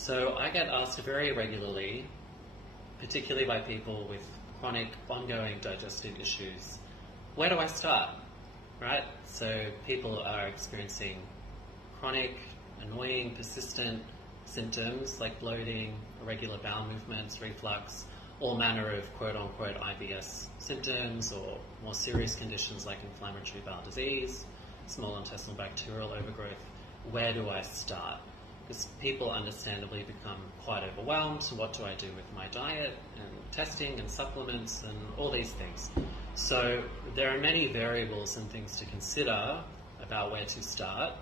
So I get asked very regularly, particularly by people with chronic ongoing digestive issues, where do I start, right? So people are experiencing chronic, annoying, persistent symptoms like bloating, irregular bowel movements, reflux, all manner of quote-unquote IBS symptoms, or more serious conditions like inflammatory bowel disease, small intestinal bacterial overgrowth. Where do I start? Because people understandably become quite overwhelmed. What do I do with my diet and testing and supplements and all these things? So there are many variables and things to consider about where to start,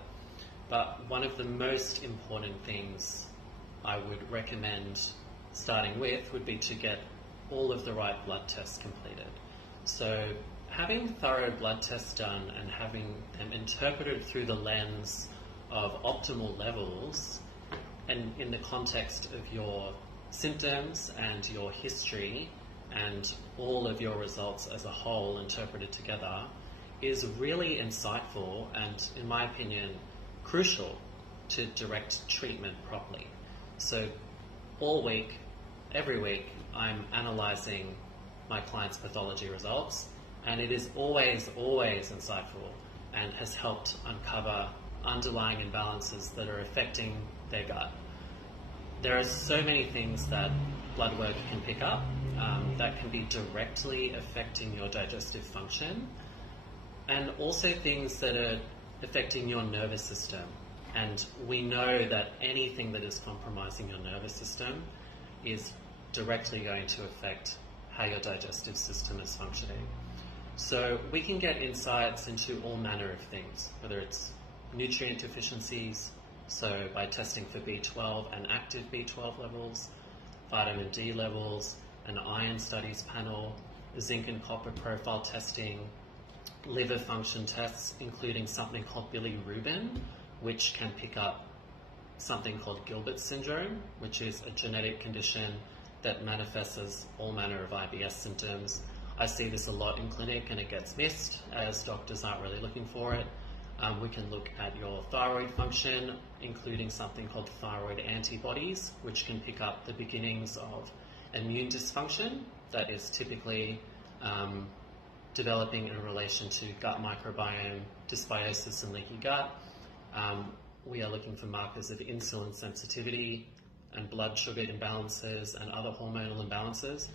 but one of the most important things I would recommend starting with would be to get all of the right blood tests completed. So having thorough blood tests done and having them interpreted through the lens of optimal levels and in the context of your symptoms and your history and all of your results as a whole interpreted together is really insightful and, in my opinion, crucial to direct treatment properly. So all week, every week, I'm analysing my clients' pathology results, and it is always insightful and has helped uncover underlying imbalances that are affecting their gut. There are so many things that blood work can pick up that can be directly affecting your digestive function, and also things that are affecting your nervous system. And we know that anything that is compromising your nervous system is directly going to affect how your digestive system is functioning. So we can get insights into all manner of things, whether it's nutrient deficiencies, so by testing for B12 and active B12 levels, vitamin D levels, an iron studies panel, zinc and copper profile testing, liver function tests, including something called bilirubin, which can pick up something called Gilbert syndrome, which is a genetic condition that manifests as all manner of IBS symptoms. I see this a lot in clinic and it gets missed as doctors aren't really looking for it. We can look at your thyroid function, including something called thyroid antibodies, which can pick up the beginnings of immune dysfunction that is typically developing in relation to gut microbiome, dysbiosis and leaky gut. We are looking for markers of insulin sensitivity and blood sugar imbalances and other hormonal imbalances.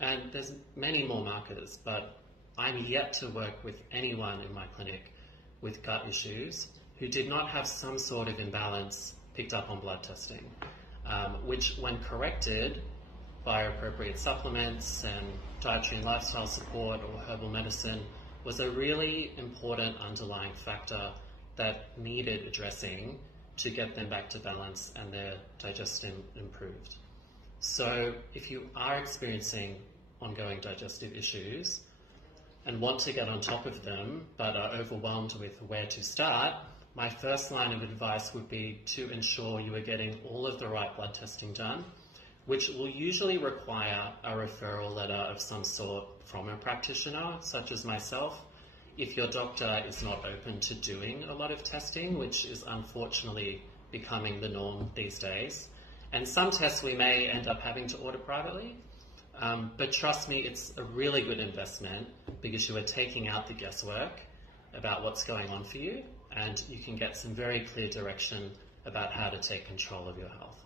And there's many more markers, but I'm yet to work with anyone in my clinic with gut issues who did not have some sort of imbalance picked up on blood testing, which when corrected by appropriate supplements and dietary and lifestyle support or herbal medicine was a really important underlying factor that needed addressing to get them back to balance and their digestion improved. So if you are experiencing ongoing digestive issues and want to get on top of them but are overwhelmed with where to start, my first line of advice would be to ensure you are getting all of the right blood testing done, which will usually require a referral letter of some sort from a practitioner, such as myself, if your doctor is not open to doing a lot of testing, which is unfortunately becoming the norm these days. And some tests we may end up having to order privately, but trust me, it's a really good investment because you are taking out the guesswork about what's going on for you, and you can get some very clear direction about how to take control of your health.